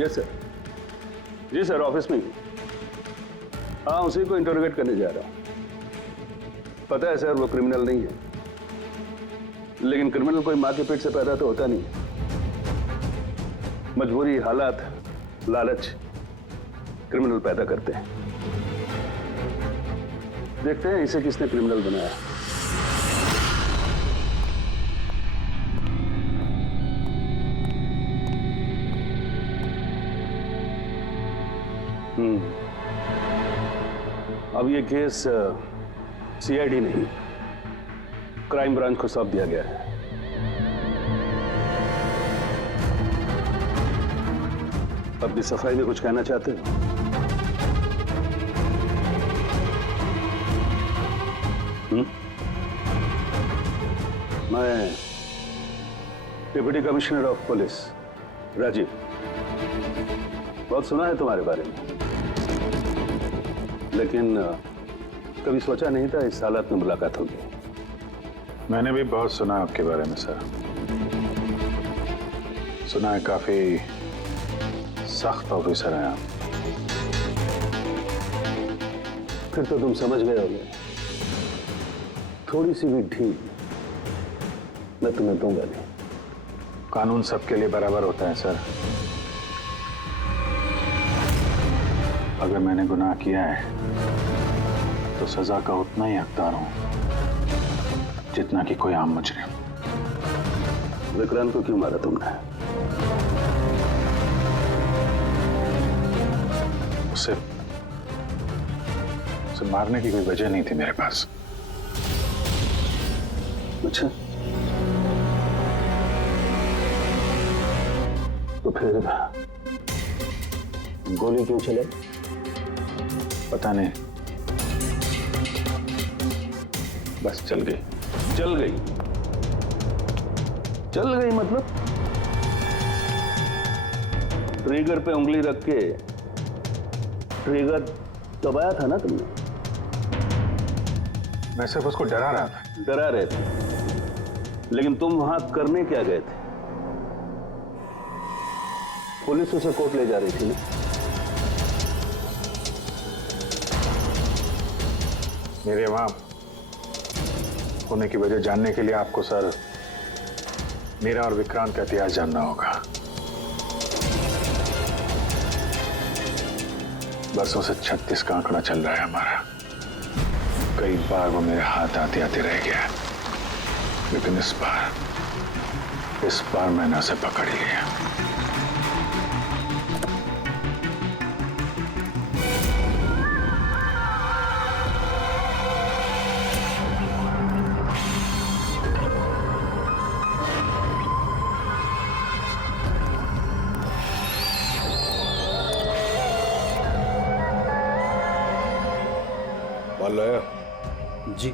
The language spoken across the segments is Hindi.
Yes sir. जी सर, ऑफिस में ही। हाँ, उसी को इंटरोगेट करने जा रहा हूँ। पता है सर, वो क्रिमिनल नहीं है, लेकिन क्रिमिनल कोई माँ के पेट से पैदा तो होता नहीं। मजबूरी, हालात, लालच क्रिमिनल पैदा करते हैं। देखते हैं इसे किसने क्रिमिनल बनाया। अब ये केस सीआईडी नहीं, क्राइम ब्रांच को सौंप दिया गया है। अब भी सफाई में कुछ कहना चाहते हो? मैं deputy commissioner of police Rajiv, बहुत सुना है तुम्हारे बारे में, लेकिन कभी सोचा नहीं था इस हालत में मुलाकात होगी। मैंने भी बहुत सुना आपके बारे में सर। सुना है काफी सख्त ऑफिसर हैं आप। फिर तो तुम समझ गए होगे, थोड़ी सी भी ढील मैं तुम्हें दूंगा नहीं। कानून सबके लिए बराबर होता है सर। अगर मैंने गुनाह किया है तो सजा का उतना ही हकदार हूं जितना कि कोई आम मुजरिम। विक्रांत को क्यों मारा तुमने? उसे मारने की कोई वजह नहीं थी मेरे पास। अच्छा, तो फिर गोली क्यों चले? पता नहीं, बस चल गई। चल गई? चल गई मतलब? ट्रिगर पे उंगली रख के ट्रिगर दबाया था ना तुमने? मैं सिर्फ उसको डरा रहा था। डरा रहे थे, लेकिन तुम वहां करने क्या गए थे? पुलिस उसे कोर्ट ले जा रही थी ना? मेरे वहां होने की वजह जानने के लिए आपको सर मेरा और विक्रांत का इतिहास जानना होगा। बरसों से 36 का आंकड़ा चल रहा है हमारा। कई बार वो मेरे हाथ आते आते रह गया, लेकिन इस बार मैंने उसे पकड़ लिया। माल लाया? जी,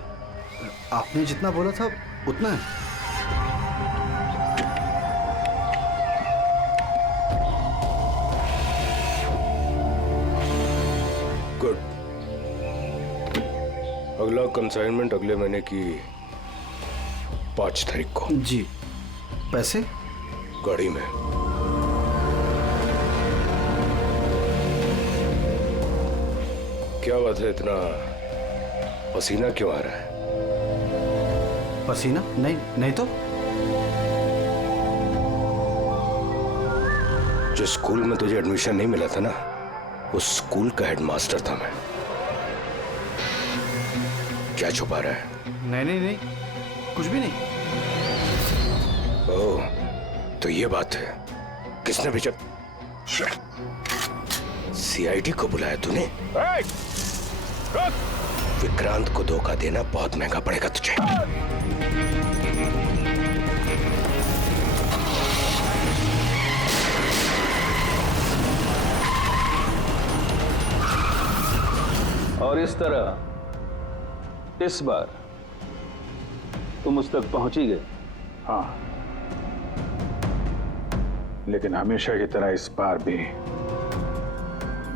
आपने जितना बोला था उतना है। गुड। अगला कंसाइनमेंट अगले महीने की 5 तारीख को। जी। पैसे? गाड़ी में। क्या बात है, इतना पसीना क्यों आ रहा है? पसीना? नहीं तो। जो स्कूल में तुझे एडमिशन नहीं मिला था ना, उस स्कूल का हेडमास्टर था मैं। क्या छुपा रहा है? नहीं, कुछ भी नहीं। ओह, तो ये बात है। किसने भेजा? सीआईडी को बुलाया तूने? विक्रांत को धोखा देना बहुत महंगा पड़ेगा तुझे। और इस तरह इस बार तुम उस तक पहुंच ही गए। हाँ, लेकिन हमेशा की तरह इस बार भी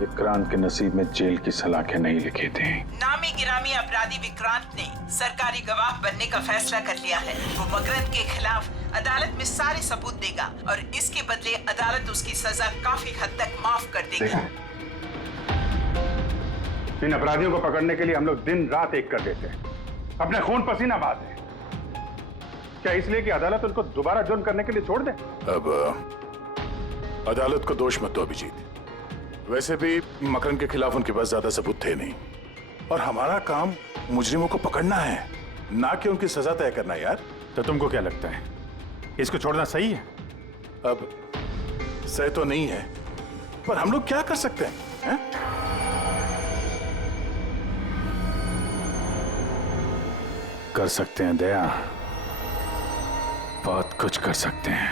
विक्रांत के नसीब में जेल की सलाखें नहीं लिखी थी। नामी गिरामी अपराधी विक्रांत ने सरकारी गवाह बनने का फैसला कर लिया है। वो मकरंद के खिलाफ अदालत में सारे सबूत देगा और इसके बदले अदालत उसकी सजा काफी हद तक माफ कर देगी। इन अपराधियों को पकड़ने के लिए हम लोग दिन रात एक कर देते हैं, अपने खून पसीना बहाते हैं। क्या इसलिए कि अदालत उनको दोबारा जुर्म करने के लिए छोड़ दे? अब अदालत को दोष मत दो अभिजीत। वैसे भी मकरन के खिलाफ उनके पास ज्यादा सबूत थे नहीं, और हमारा काम मुजरिमों को पकड़ना है, ना कि उनकी सजा तय करना। यार तो तुमको क्या लगता है, इसको छोड़ना सही है? अब सही तो नहीं है, पर हम लोग क्या कर सकते हैं? कर सकते हैं दया, बहुत कुछ कर सकते हैं।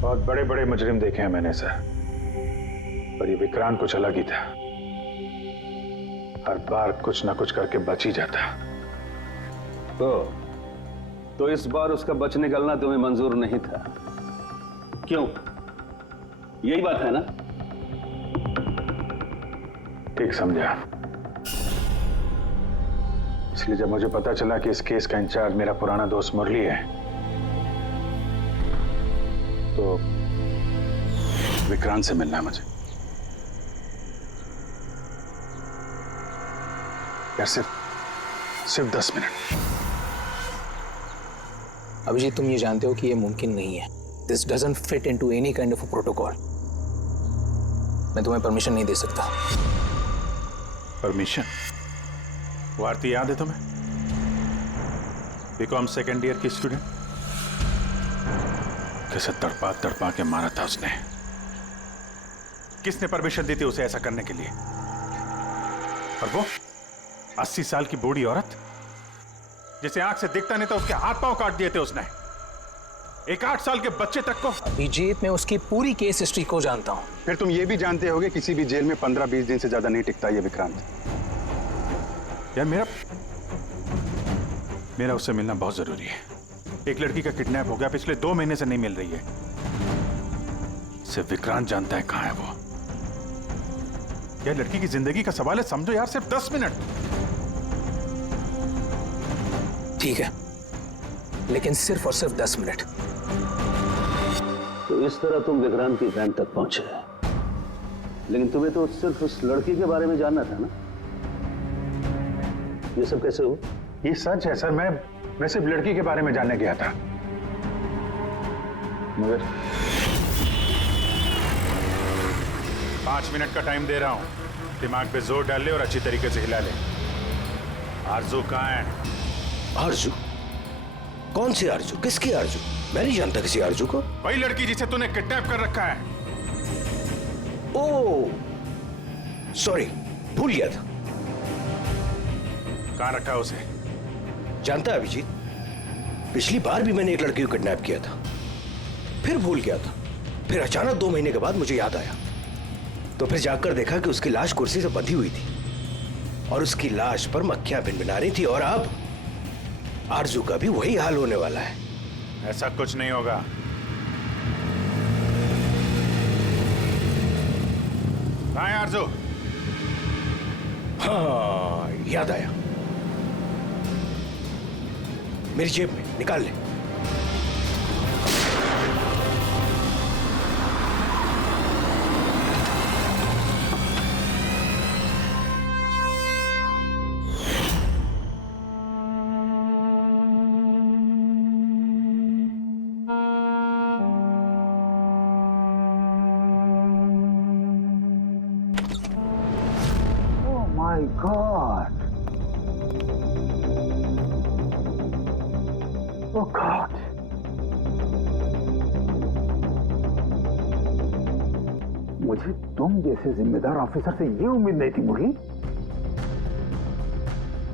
बहुत बड़े बड़े मुजरिम देखे हैं मैंने सर, पर ये विक्रांत कुछ अलग ही था। हर बार कुछ ना कुछ करके बच ही जाता। तो इस बार उसका बच निकलना तुम्हें मंजूर नहीं था, क्यों? यही बात है ना? ठीक समझा। इसलिए जब मुझे पता चला कि इस केस का इंचार्ज मेरा पुराना दोस्त मुरली है, तो विक्रांत से मिलना है मुझे। यार सिर्फ 10 मिनट। अभिजीत, तुम ये जानते हो कि ये मुमकिन नहीं है। This doesn't fit into any kind of protocol. मैं तुम्हें परमिशन नहीं दे सकता। परमिशन? वो आरती याद है तुम्हें? बीकॉम सेकेंड ईयर की स्टूडेंट, कैसे तड़पा तड़पा के मारा था उसने। किसने परमिशन दी थी उसे ऐसा करने के लिए? और वो 80 साल की बूढ़ी औरत जिसे आंख से दिखता नहीं था, उसके हाथ पांव काट दिए थे उसने। एक 8 साल के बच्चे तक को। अभिजीत, मैं उसकी पूरी केस हिस्ट्री को जानता हूं। फिर तुम ये भी जानते होगे किसी भी जेल में 15-20 दिन से ज्यादा नहीं टिकता ये विक्रांत। यार मेरा उससे मिलना बहुत जरूरी है। एक लड़की का किडनैप हो गया, पिछले 2 महीने से नहीं मिल रही है। सिर्फ विक्रांत जानता है कहां है वो। यह लड़की की जिंदगी का सवाल है, समझो यार, सिर्फ 10 मिनट। ठीक है, लेकिन सिर्फ और सिर्फ 10 मिनट। तो इस तरह तुम विक्रांत की वैन तक पहुंचे, लेकिन तुम्हें तो सिर्फ उस लड़की के बारे में जानना था ना? ये सब कैसे हो? ये सच है सर, मैं सिर्फ लड़की के बारे में जानने गया था, मगर 5 मिनट का टाइम दे रहा हूं। दिमाग पे जोर डाल ले और अच्छी तरीके से हिला ले। आरजू कहां है? आरजू? कौन सी आरजू? किसकी आरजू? मैं नहीं जानता किसी आरजू को। वही लड़की जिसे तूने किडनैप कर रखा है। ओह सॉरी, भूल गया था। कहां रखा है उसे? जानता है अभिजीत, पिछली बार भी मैंने एक लड़की को किडनैप किया था, फिर भूल गया था। फिर अचानक 2 महीने के बाद मुझे याद आया, तो फिर जाकर देखा कि उसकी लाश कुर्सी से बंधी हुई थी और उसकी लाश पर मक्खियां भिनभिना रही थी। और अब आरजू का भी वही हाल होने वाला है। ऐसा कुछ नहीं होगा। कहां है आरजू? हाँ, याद आया, मेरी जेब में, निकाल ले। My God. Oh God. मुझे तुम जैसे जिम्मेदार ऑफिसर से ये उम्मीद नहीं थी मुरली।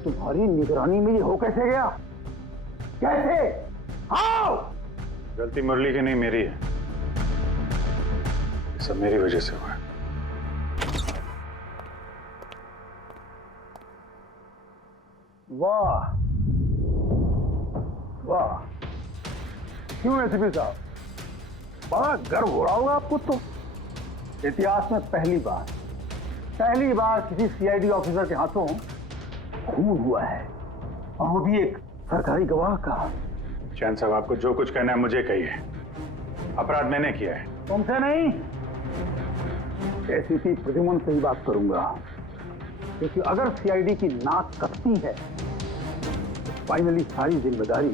तुम्हारी निगरानी में ये हो कैसे गया? कैसे? हाउ? गलती मुरली की नहीं, मेरी है। ये सब मेरी वजह से हुआ है। वाह वाह, क्यों एसीपी साहब, बड़ा गर्व हो रहा होगा आपको। तो इतिहास में पहली बार किसी सीआईडी ऑफिसर के हाथों खून हुआ है, और वो भी एक सरकारी गवाह का। चैन साहब, आपको जो कुछ कहना है मुझे कहिए। अपराध मैंने किया है। तुमसे नहीं, एसीपी प्रद्युम्न से ही बात करूंगा, क्योंकि अगर सीआईडी की नाक कटती है तो फाइनली सारी जिम्मेदारी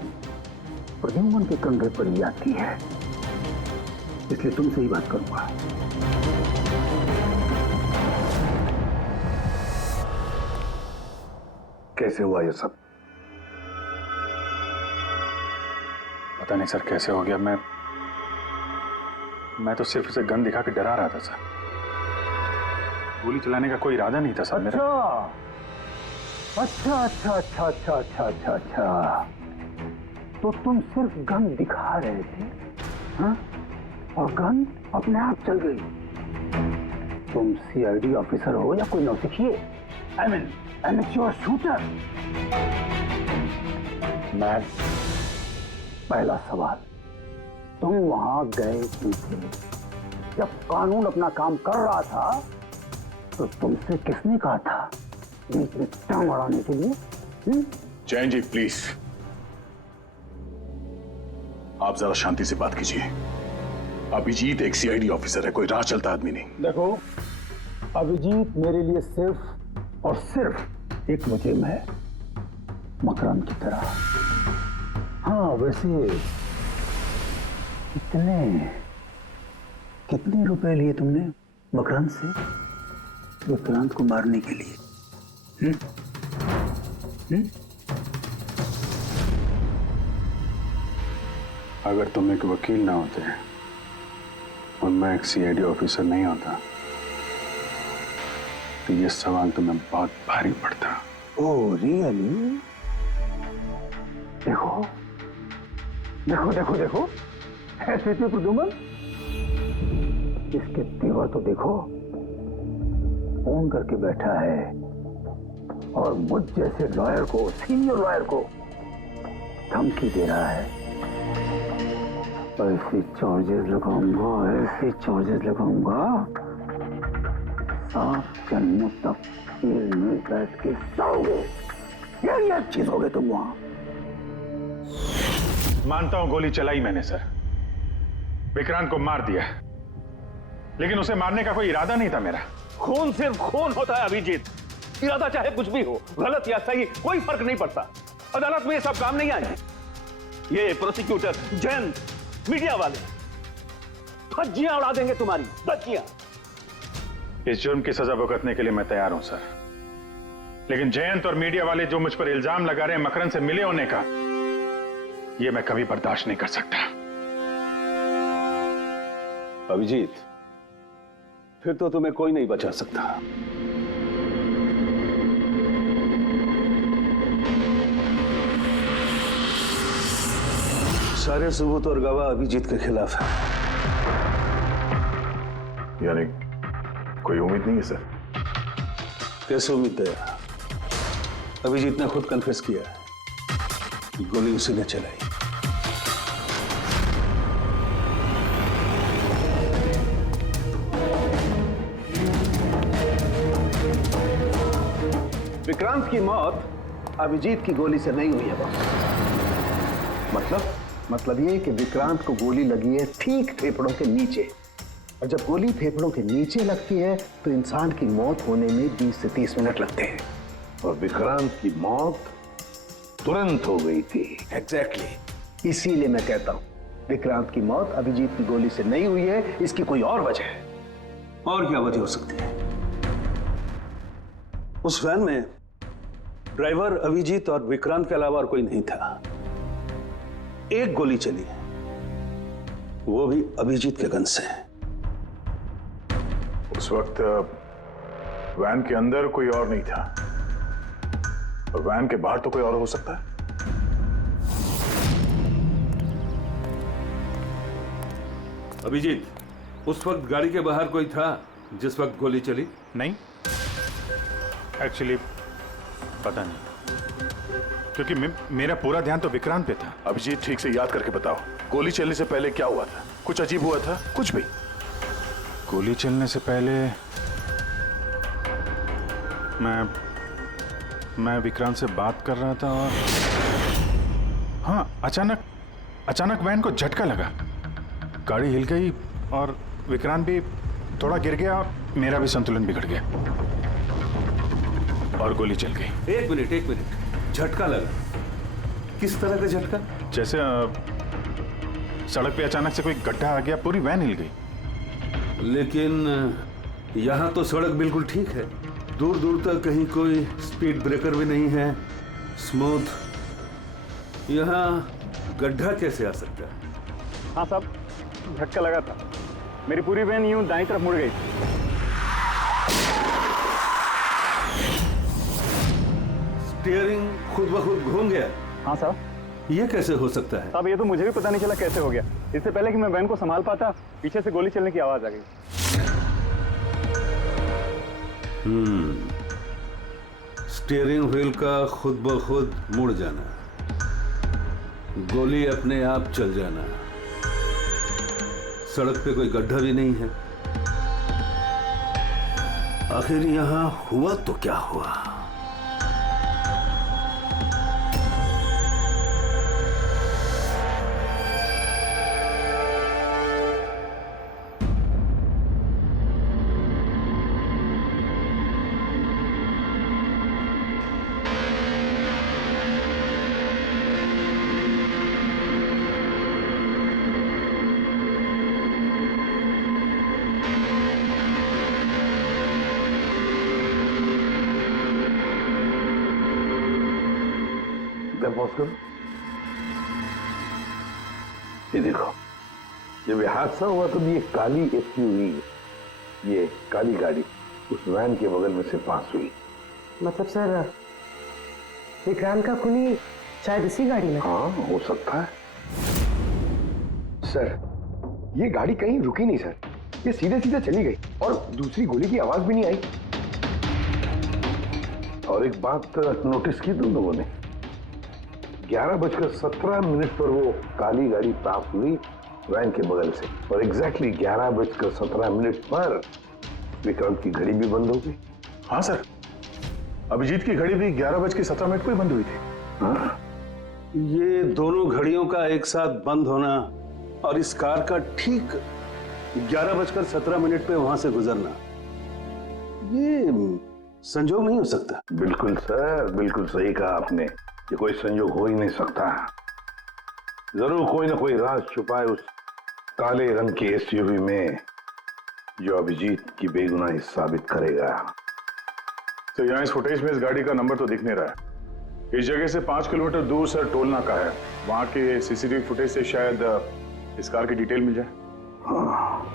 प्रद्युम्न के कंधे पर ही आती है। इसलिए तुमसे ही बात करूंगा। कैसे हुआ ये सब? पता नहीं सर कैसे हो गया। मैं तो सिर्फ उसे गन दिखा के डरा रहा था सर। गोली चलाने का कोई इरादा नहीं था सर मेरा। अच्छा। तो तुम सिर्फ गन दिखा रहे थे, हाँ? और गन अपने आप चल गई। तुम सीआईडी ऑफिसर हो या कोई नौसिखिए? I mean amateur shooter. मैं पहला सवाल, तुम वहां गए क्यों थे? जब कानून अपना काम कर रहा था तो तुमसे किसने कहा था बीच में टांग अड़ाने के लिए? जैन जी प्लीज, आप जरा शांति से बात कीजिए। अभिजीत एक सीआईडी ऑफिसर है, कोई राह चलता आदमी नहीं। देखो, अभिजीत मेरे लिए सिर्फ और सिर्फ एक मुजरिम है, मकरंद की तरह। हाँ, वैसे कितने रुपए लिए तुमने मकरंद से विक्रांत को मारने के लिए? अगर तुम एक वकील ना होते और मैं एक सीआईडी ऑफिसर नहीं होता तो ये सवाल तुम्हें बहुत भारी पड़ता। Oh really? देखो देखो देखो देखो, ऐसे थे प्रद्युम्न, इसके तेवर तो देखो। फोन करके बैठा है और मुझ जैसे लॉयर को, सीनियर लॉयर को धमकी दे रहा है। ऐसे चार्जेस लगाऊंगा, 7 जन्मों तक जेल में बैठ के सोओगे। ये चीज हो गए तुम वहां। मानता हूं गोली चलाई मैंने सर, विक्रांत को मार दिया, लेकिन उसे मारने का कोई इरादा नहीं था मेरा। खून सिर्फ खून होता है अभिजीत, इरादा चाहे कुछ भी हो, गलत या सही कोई फर्क नहीं पड़ता। अदालत में ये सब काम नहीं आए। ये प्रोसिक्यूटर, जैन, मीडिया वाले धज्जियां उड़ा देंगे तुम्हारी, धज्जियां। इस जुर्म की सजा भुगतने के लिए मैं तैयार हूं सर, लेकिन जयंत और मीडिया वाले जो मुझ पर इल्जाम लगा रहे हैं मकरंद से मिले होने का, ये मैं कभी बर्दाश्त नहीं कर सकता। अभिजीत, फिर तो तुम्हें कोई नहीं बचा सकता। सारे सबूत और गवाह अभिजीत के खिलाफ है। यानी कोई उम्मीद नहीं है सर? कैसे उम्मीद है? अभिजीत ने खुद कन्फेस किया है कि गोली उसी ने चलाई। विक्रांत की मौत अभिजीत की गोली से नहीं हुई है बॉस। मतलब ये कि विक्रांत को गोली लगी है ठीक फेफड़ों के नीचे, और जब गोली फेफड़ों के नीचे लगती है तो इंसान की मौत होने में 20 से 30 मिनट लगते हैं, और विक्रांत की मौत तुरंत हो गई थी। एग्जैक्टली, इसीलिए मैं कहता हूं विक्रांत की मौत अभिजीत की गोली से नहीं हुई है, इसकी कोई और वजह है। और क्या वजह हो सकती है? उस वैन में ड्राइवर अभिजीत और विक्रांत के अलावा और कोई नहीं था। एक गोली चली, वो भी अभिजीत के गन से। उस वक्त वैन के अंदर कोई और नहीं था, और वैन के बाहर तो कोई और हो सकता है। अभिजीत, उस वक्त गाड़ी के बाहर कोई था जिस वक्त गोली चली? नहीं, एक्चुअली पता नहीं, क्योंकि मेरा पूरा ध्यान तो विक्रांत पे था। अभिजीत, ठीक से याद करके बताओ, गोली चलने से पहले क्या हुआ था? कुछ अजीब हुआ था? कुछ भी? गोली चलने से पहले मैं विक्रांत से बात कर रहा था और हाँ, अचानक अचानक वैन को झटका लगा, गाड़ी हिल गई और विक्रांत भी थोड़ा गिर गया, मेरा भी संतुलन बिगड़ गया और गोली चल गई। एक मिनट, झटका लगा? किस तरह का झटका? जैसे सड़क पे अचानक से कोई गड्ढा आ गया, पूरी वैन हिल गई। लेकिन यहाँ तो सड़क बिल्कुल ठीक है, दूर दूर तक कहीं कोई स्पीड ब्रेकर भी नहीं है, स्मूथ। यहाँ गड्ढा कैसे आ सकता है? हाँ साहब, झटका लगा था, मेरी पूरी वैन यूं दाईं तरफ मुड़ गई। स्टीयरिंग खुद ब खुद घूम गया? हाँ साहब। ये कैसे हो सकता है? अब ये तो मुझे भी पता नहीं चला कैसे हो गया। इससे पहले कि मैं वैन को संभाल पाता, पीछे से गोली चलने की आवाज आ गई। स्टीयरिंग व्हील का खुद ब खुद मुड़ जाना, गोली अपने आप चल जाना, सड़क पे कोई गड्ढा भी नहीं है। आखिर यहां हुआ तो क्या हुआ? ये देखो, जब ये हादसा हुआ तो ये काली एसयूवी, ये काली गाड़ी उस वैन के बगल में से पास हुई। मतलब सर, विक्रांत का खूनी शायद इसी गाड़ी में? हाँ, हो सकता है। सर, ये गाड़ी कहीं रुकी नहीं सर, ये सीधे सीधे चली गई और दूसरी गोली की आवाज भी नहीं आई। और एक बात नोटिस की तुम लोगों ने, 11:17 पर वो काली गाड़ी पास हुई वैन के बगल से और एग्जैक्टली 11:17 पर विक्रांत की घड़ी भी बंद हो गई। हाँ सर, अभिजीत की घड़ी भी 11:17 को ही बंद हुई थी। हाँ? ये दोनों घड़ियों का एक साथ बंद होना और इस कार का ठीक 11:17 पे वहां से गुजरना, ये संजोग नहीं हो सकता। बिल्कुल सर, बिल्कुल सही कहा आपने, ये कोई संयोग हो ही नहीं सकता। जरूर कोई ना कोई राज छुपा है उस काले रंग के एसयूवी में, जो अभिजीत की बेगुनाही साबित करेगा। तो यहाँ इस फुटेज में इस गाड़ी का नंबर तो दिख नहीं रहा है। इस जगह से 5 किलोमीटर दूर सर टोल नाका है, वहां के सीसीटीवी फुटेज से शायद इस कार की डिटेल मिल जाए। हाँ।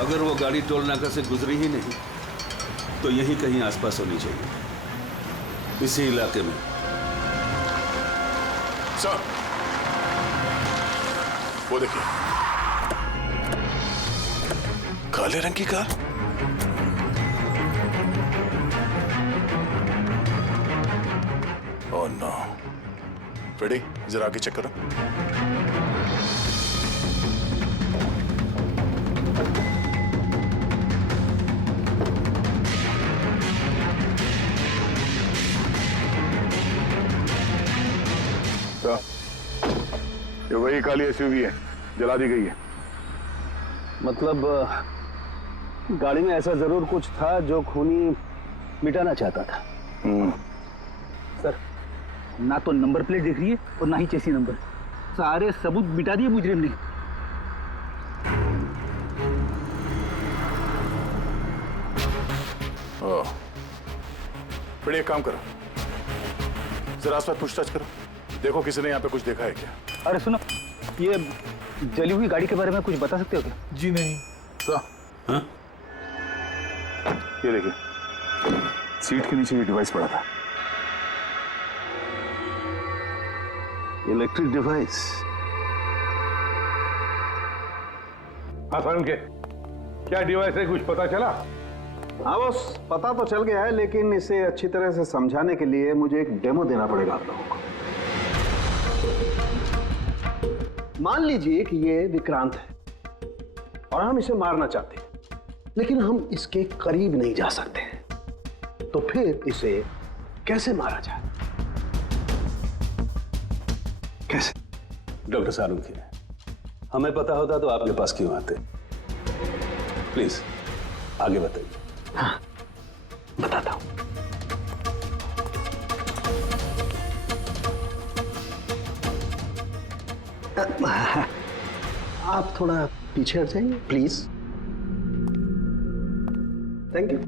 अगर वो गाड़ी टोल नाका से गुजरी ही नहीं तो यहीं कहीं आसपास होनी चाहिए, इसी इलाके में। सर, वो देखिए, काले रंग की कार। Oh no. फ्रेडी, जरा आगे चेक करो। ये वही काली एसयूवी है, जला दी गई है। मतलब गाड़ी में ऐसा जरूर कुछ था जो खूनी मिटाना चाहता था। सर, ना तो नंबर प्लेट दिख रही है और ना ही चेसी नंबर, सारे सबूत मिटा दिए मुजरिम ने। ओह, फिर एक काम करो, जरा आसपास पूछताछ करो, देखो किसी ने यहाँ पे कुछ देखा है क्या। अरे सुनो, ये जली हुई गाड़ी के बारे में कुछ बता सकते हो क्या? जी नहीं। तो हाँ? ये देखिए, सीट के नीचे ये डिवाइस पड़ा था। Electric device. हाँ सर, उनके क्या डिवाइस है, कुछ पता चला? हाँ बस, पता तो चल गया है, लेकिन इसे अच्छी तरह से समझाने के लिए मुझे एक डेमो देना पड़ेगा आप लोगों को। मान लीजिए कि ये विक्रांत है और हम इसे मारना चाहते हैं, लेकिन हम इसके करीब नहीं जा सकते। तो फिर इसे कैसे मारा जाए? कैसे? डॉक्टर सारुंखी, हमें पता होता तो आपके पास क्यों आते? प्लीज आगे बताइए। हाँ, बताता हूं। आप थोड़ा पीछे हट जाइए प्लीज। Thank you.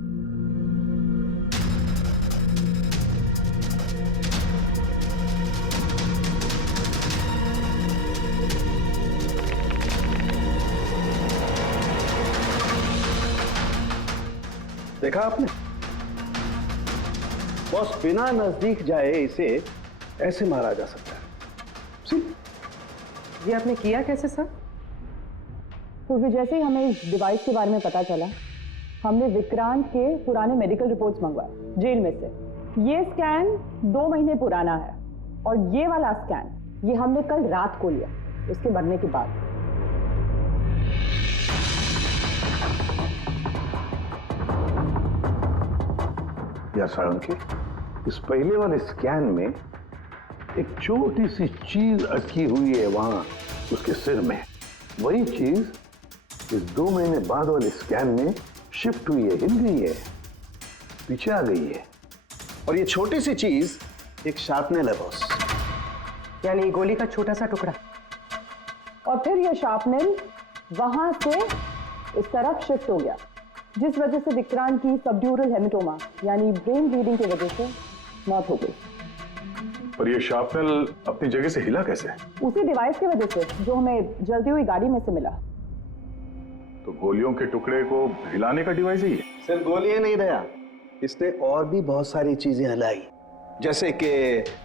देखा आपने बॉस, बिना नजदीक जाए इसे ऐसे मारा जा सकता है। ये आपने किया कैसे सर? क्योंकि जैसे ही हमें इस डिवाइस के बारे में पता चला, हमने विक्रांत के पुराने मेडिकल रिपोर्ट्स मंगवाए जेल में से। ये स्कैन 2 महीने पुराना है और ये वाला स्कैन ये हमने कल रात को लिया, उसके मरने के बाद। या सारंगी, इस पहले वाले स्कैन में एक छोटी सी चीज अटकी हुई है वहां उसके सिर में। वही चीज इस 2 महीने बाद वाले स्कैन में शिफ्ट हुई है, हिल गई है, पीछे आ गई है। और ये छोटी सी चीज एक शार्पनेल है बॉस। यानी गोली का छोटा सा टुकड़ा। और फिर ये शार्पनेल वहां से इस तरफ शिफ्ट हो गया, जिस वजह से विक्रांत की सबड्यूरल हेमेटोमा यानी ब्रेन ब्लीडिंग की वजह से मौत हो गई। पर ये शार्पनेल अपनी जगह से हिला कैसे? उसी डिवाइस की वजह से जो हमें जलती हुई गाड़ी में से मिला। तो गोलियों के टुकड़े को हिलाने का डिवाइस ही है? सिर्फ गोलियां नहीं दया, इसने और भी बहुत सारी चीजें हिलाई, जैसे कि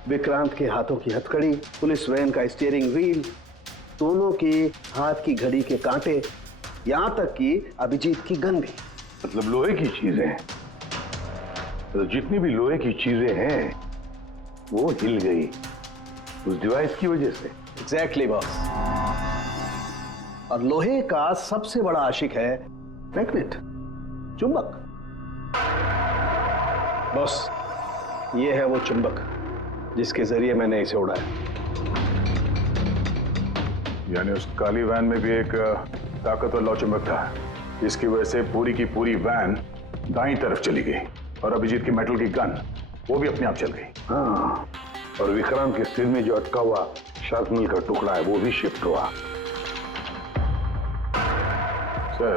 विक्रांत के हाथों की हथकड़ी, पुलिस वैन का स्टीयरिंग व्हील, दोनों की हाथ की घड़ी के कांटे, यहां तक कि अभिजीत की गन भी। मतलब लोहे की चीजें, तो जितनी भी लोहे की चीजें हैं वो हिल गई उस डिवाइस की वजह से। Exactly boss. और लोहे का सबसे बड़ा आशिक है मैग्नेट, चुंबक। बॉस, ये है वो चुंबक जिसके जरिए मैंने इसे उड़ाया। यानी उस काली वैन में भी एक ताकतवर लौ चुंबक था, जिसकी वजह से पूरी की पूरी वैन दाईं तरफ चली गई और अभिजीत की मेटल की गन वो भी अपने आप चल गई। हाँ, और विक्रांत के सिर में जो अटका हुआ शार्पनेल का टुकड़ा है वो भी शिफ्ट हुआ। सर,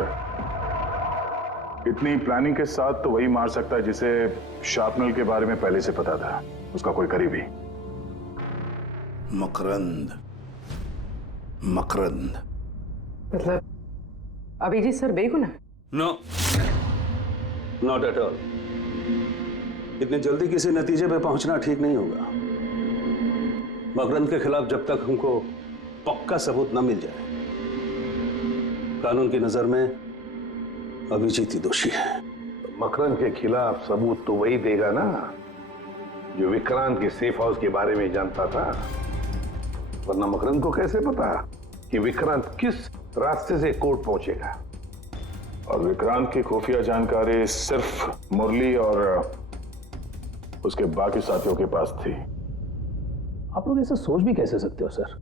इतनी प्लानिंग के साथ तो वही मार सकता है जिसे शार्पनेल के बारे में पहले से पता था, उसका कोई करीबी। मकरंद। मकरंद मतलब अभिजीत सर बेगुनाह? No, not at all. इतनी जल्दी किसी नतीजे पे पहुंचना ठीक नहीं होगा। मकरंद के खिलाफ जब तक हमको पक्का सबूत न मिल जाए, कानून की नजर में अभिजीत ही दोषी है। मकरंद के खिलाफ सबूत तो वही देगा ना जो विक्रांत के सेफ हाउस के बारे में जानता था। वरना मकरंद को कैसे पता कि विक्रांत किस रास्ते से कोर्ट पहुंचेगा? और विक्रांत की खुफिया जानकारी सिर्फ मुरली और उसके बाकी साथियों के पास थी। आप लोग ऐसे सोच भी कैसे सकते हो सर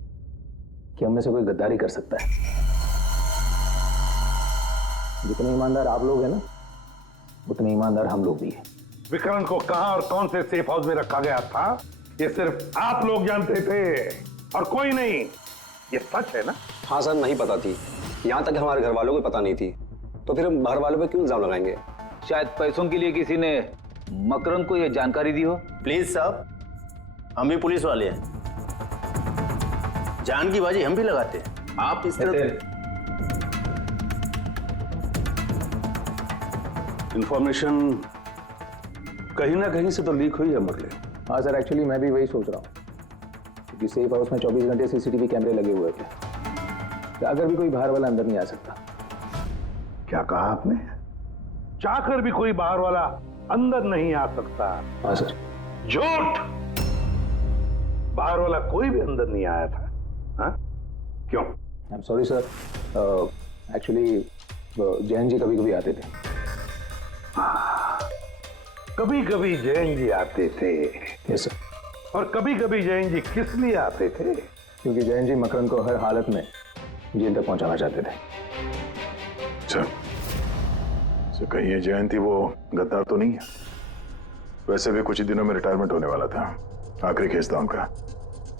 कि हम में से कोई गद्दारी कर सकता है? जितने ईमानदार आप लोग हैं ना, उतने ईमानदार हम लोग भी हैं। विक्रांत को कहां और कौन से सेफ हाउस में रखा गया था ये सिर्फ आप लोग जानते थे और कोई नहीं। ये सच है ना? हाँ सर, नहीं पता थी। यहाँ तक हमारे घर वालों को पता नहीं थी, तो फिर हम बाहर वालों पे क्यों इल्जाम लगाएंगे? शायद पैसों के लिए किसी ने मकरंद को यह जानकारी दी हो। प्लीज साहब, हम भी पुलिस वाले हैं, जान की बाजी हम भी लगाते हैं। आप इस तरह इंफॉर्मेशन कहीं ना कहीं से तो लीक हुई है मुरली। हाँ सर, एक्चुअली मैं भी वही सोच रहा हूँ, क्योंकि सेफ हाउस में 24 घंटे सीसीटीवी कैमरे लगे हुए थे, तो अगर भी कोई बाहर वाला अंदर नहीं आ सकता। क्या कहा आपने? चाहकर भी कोई बाहर वाला अंदर नहीं आ सकता? हाँ सर। झूठ! बाहर वाला कोई भी अंदर नहीं आया था। हाँ? क्यों? I am sorry sir, actually Jain ji कभी कभी आते थे। कभी कभी जैन जी आते थे। Yes sir. और कभी कभी जैन जी किस लिए आते थे? क्योंकि जैन जी मकरंद को हर हालत में जेल तक पहुंचाना चाहते थे। अच्छा, तो कहीं ये जयंती वो गद्दार तो नहीं है? वैसे भी कुछ ही दिनों में रिटायरमेंट होने वाला था, आखिरी केस था उनका।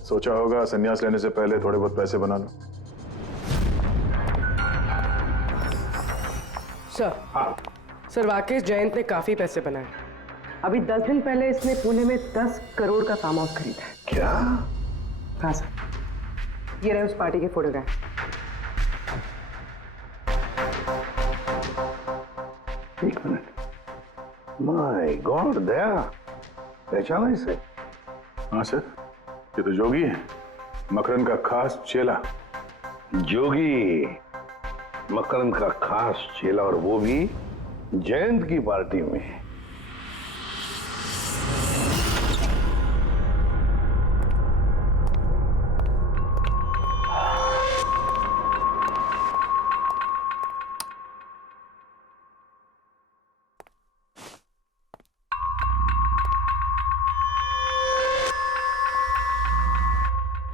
सोचा होगा संन्यास लेने से पहले थोड़े बहुत पैसे बना लो। सर, सर राकेश जयंत ने काफी पैसे बनाए। अभी 10 दिन पहले इसने पुणे में 10 करोड़ का फार्म हाउस खरीदा है। क्या? हाँ सर, ये रहे उस पार्टी के फोटोग्राफ। एक मिनट, माय गॉड, दया पहचाना इसे? हाँ सर, ये तो जोगी है, मकरंद का खास चेला। जोगी मकरंद का खास चेला, और वो भी जयंत की पार्टी में।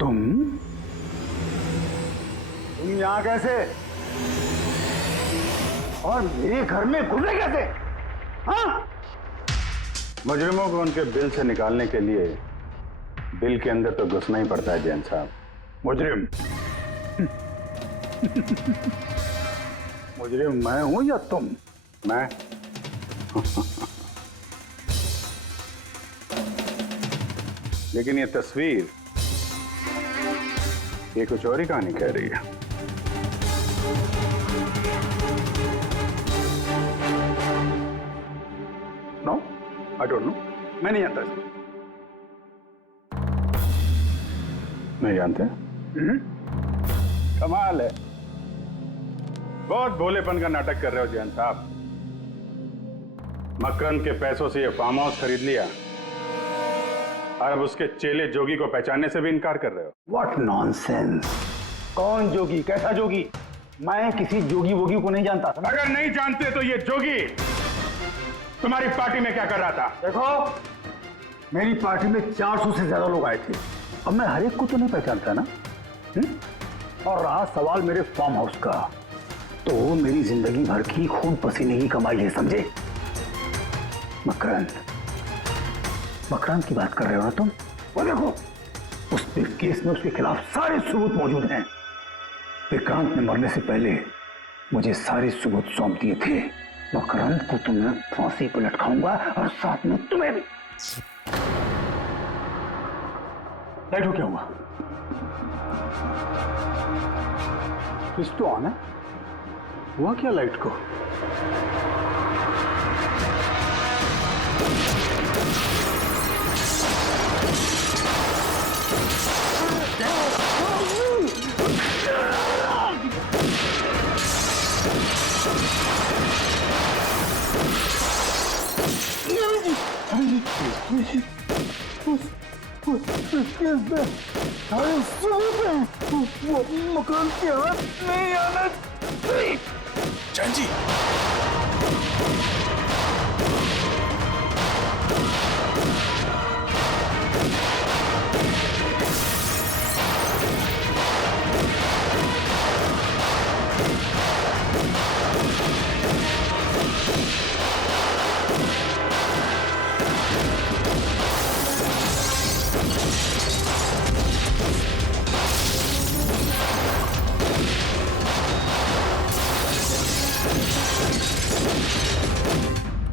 तुम यहाँ कैसे? और मेरे घर में घुसे कैसे? हाँ? मुजरिमों को उनके बिल से निकालने के लिए बिल के अंदर तो घुसना ही पड़ता है जैन साहब। मुजरिम? मुजरिम मैं हूं या तुम? मैं लेकिन ये तस्वीर ये कुछ और ही कहानी कह रही है। नो, आई डोंट नो, मैं नहीं जानता इसको। नहीं जानते? कमाल है, बहुत भोलेपन का नाटक कर रहे हो जैन साहब। मकरंद के पैसों से ये फार्म हाउस खरीद लिया और अब उसके चेले जोगी को पहचानने से भी इनकार कर रहे हो। What nonsense! कौन जोगी? कैसा जोगी? मैं किसी जोगी वोगी को नहीं जानता। अगर नहीं जानते तो ये जोगी तुम्हारी पार्टी में क्या कर रहा था? देखो, मेरी पार्टी में 400 से ज्यादा लोग आए थे। अब मैं हर एक को तो नहीं पहचानता ना। और रहा सवाल मेरे फार्म हाउस का, तो मेरी जिंदगी भर की खून पसीने की कमाई है, समझे? मकरंद की बात कर रहे हो ना तुम? वो देखो, उस केस में उसके खिलाफ सारे सबूत मौजूद हैं। विक्रांत ने मरने से पहले मुझे सारे सबूत सौंप दिए थे। मकरंद को तो मैं फांसी पर लटकाऊंगा और साथ में तुम्हें भी। लाइट हो क्या हुआ? स्विच तो ऑन है, हुआ क्या लाइट को? मकान के हाथ नहीं आना चाहिए। जैन जी,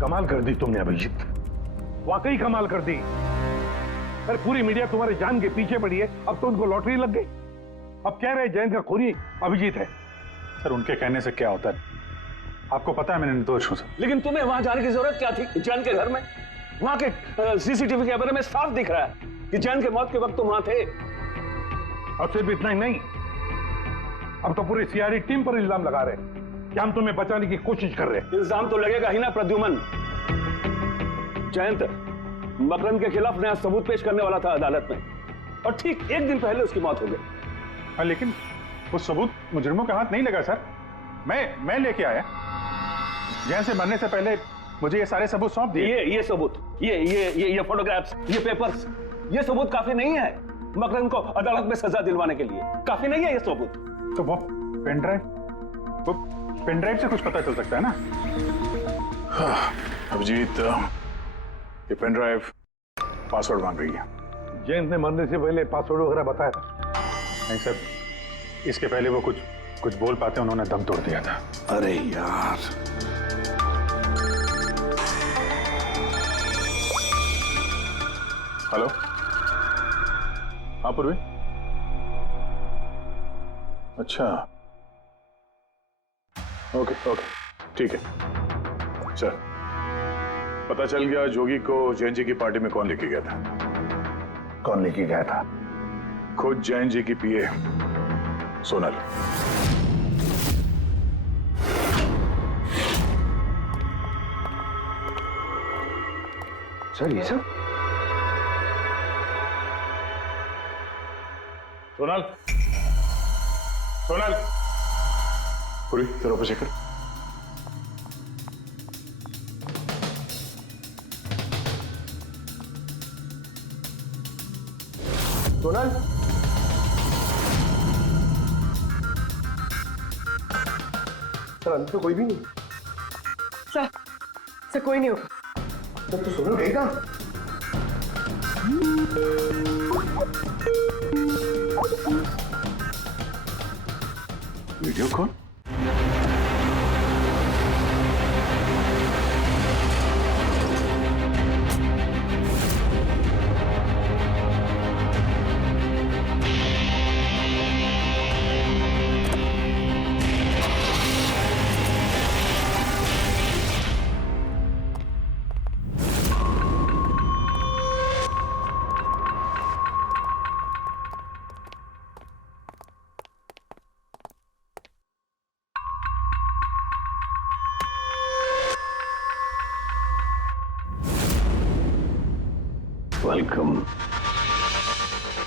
कमाल कर दी तुमने अभिजीत, वाकई कमाल कर दी। अरे पूरी मीडिया तुम्हारे जान के पीछे पड़ी है, अब तो उनको लॉटरी लग गई। अब कह रहे जयंत का खूनी अभिजीत है। सर उनके कहने से क्या होता है? आपको पता है मैं निर्दोष हूं सर। लेकिन तुम्हें वहां जाने की जरूरत क्या थी? जैन के घर में, वहां के सीसीटीवी कैमरे में साफ दिख रहा है कि जैन के मौत के वक्त तुम वहां थे। और सिर्फ इतना ही नहीं, अब तो पूरी सीआईडी टीम पर इल्जाम लगा रहे हैं कि हम तुम्हें बचाने की कोशिश कर रहे हैं। इल्जाम तो लगेगा ही ना प्रद्युमन। जयंत मकरंद के खिलाफ नया सबूत पेश करने वाला था अदालत में, और ठीक एक दिन पहले उसकी मौत हो गई। हाँ, लेकिन वो सबूत मुजरिमों के हाथ नहीं लगा सर। मैं लेके आया। जैन से मरने से पहले मुझे ये सारे सबूत सौंप दिए। ये सबूत, ये फोटोग्राफ्स, ये पेपर्स, ये सबूत काफी नहीं है मकरंद को अदालत में सजा दिलवाने के लिए। काफी नहीं है ये सबूत। तो वो पेन ड्राइव से कुछ पता चल सकता है ना? अभिजीत, ये पेन ड्राइव पासवर्ड मांग रही है। जयंत ने मरने से पहले पासवर्ड वगैरह बताया था? नहीं सर, इसके पहले वो कुछ बोल पाते उन्होंने दम तोड़ दिया था। अरे यार, हेलो, हाँ पूर्वी। अच्छा, ओके, ठीक है। चल, पता चल गया जोगी को जैन जी की पार्टी में कौन लेके गया था। कौन लेके गया था? खुद जैन जी की पीए सोनल। सर ये सब? सोनल, पूरी तेरा ऑफिस चेक कर। सोनल, सर अंदर तो कोई भी नहीं। सर कोई नहीं होगा। सर तो सोनल गई कहाँ? Video call?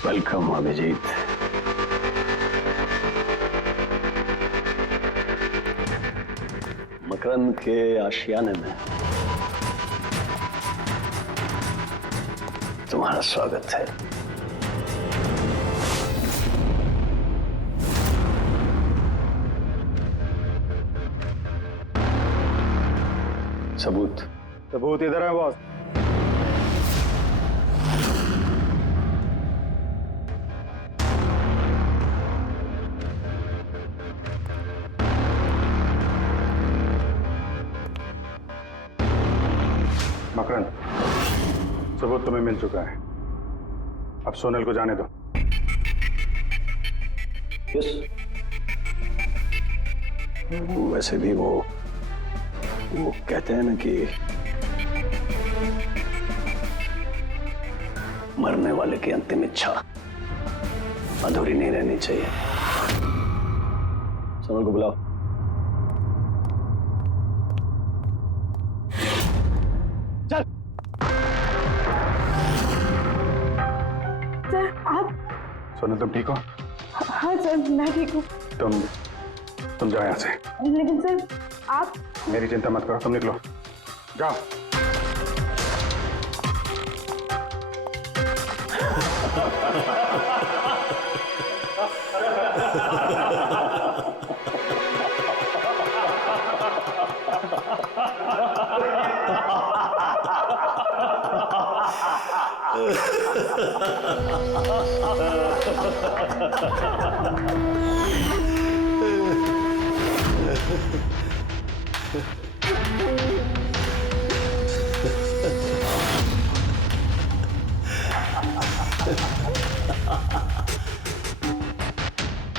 वेलकम अभिजीत। मकरंद के आशियाने में तुम्हारा स्वागत है। सबूत इधर है बॉस। मकरंद, सबूत तुम्हें मिल चुका है, अब सोनल को जाने दो। यस। वैसे भी वो कहते हैं ना कि मरने वाले की अंतिम इच्छा अधूरी नहीं रहनी चाहिए। सोनल को बुलाओ। सर आप? सोनल तुम ठीक हो? हाँ सर मैं ठीक हूँ। तुम जाओ यहाँ से। लेकिन सर आप? मेरी चिंता मत करो, तुम निकलो, जाओ।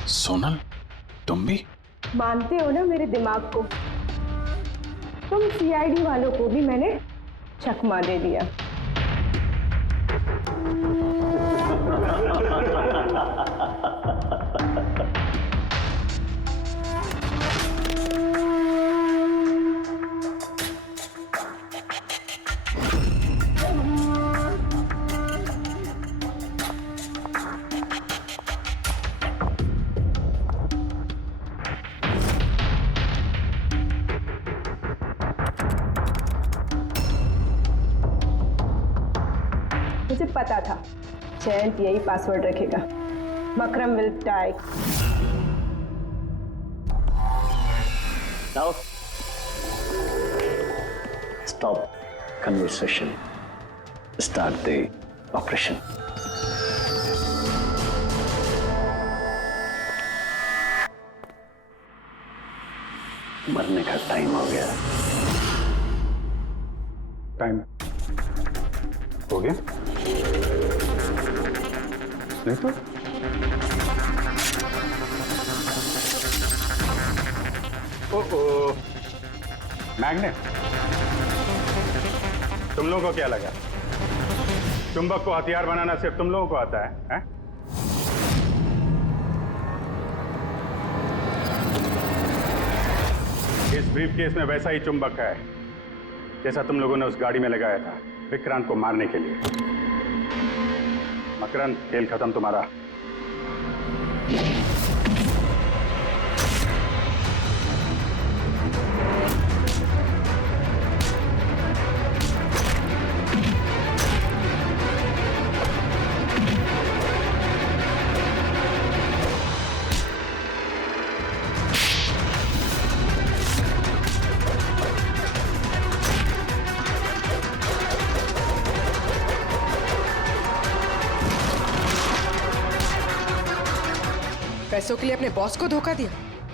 सोनल, तुम भी मानते हो ना मेरे दिमाग को? तुम सीआईडी वालों को भी मैंने चकमा दे दिया। मुझे पता था जयंत यही पासवर्ड रखेगा। Makram will die. Now, stop conversation. Start the operation. मरने का टाइम हो गया। टाइम हो गया? नहीं तो मैग्नेट, तुम लोगों को क्या लगा चुंबक को हथियार बनाना सिर्फ तुम लोगों को आता है? इस ब्रीफकेस में वैसा ही चुंबक है जैसा तुम लोगों ने उस गाड़ी में लगाया था विक्रांत को मारने के लिए। मकरंद, खेल खत्म तुम्हारा। पैसों के लिए अपने बॉस को धोखा दिया?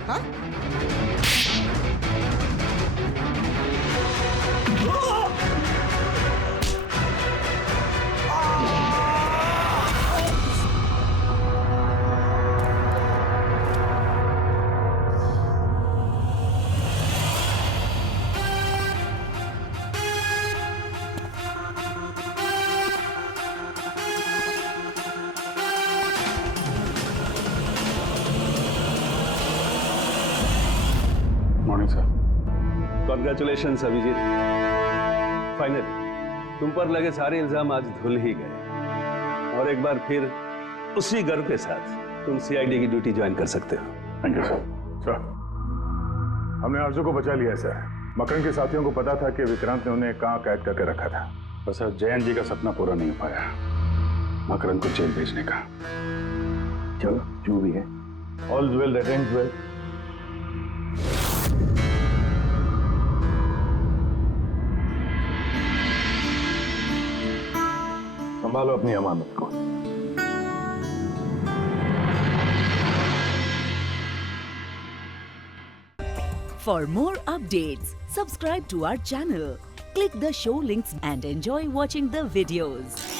हाँ? Morning sir. Congratulations Abhijeet, finally तुम पर लगे सारे इल्जाम आज धुल ही गए और एक बार फिर उसी गर्व के साथ तुम सीआईडी की ड्यूटी ज्वाइन कर सकते हो। Thank you sir. सर, हमने आरजू को बचा लिया है सर। मकरन के साथियों को पता था कि विक्रांत ने उन्हें कहाँ कैद करके रखा था, बस जयंत जी का सपना पूरा नहीं हो पाया मकरन को जेल भेजने का। चलो जो भी है, all well that ends well. संभालो अपनी अमानत को। For more updates, subscribe to our channel, click the show links and enjoy watching the videos.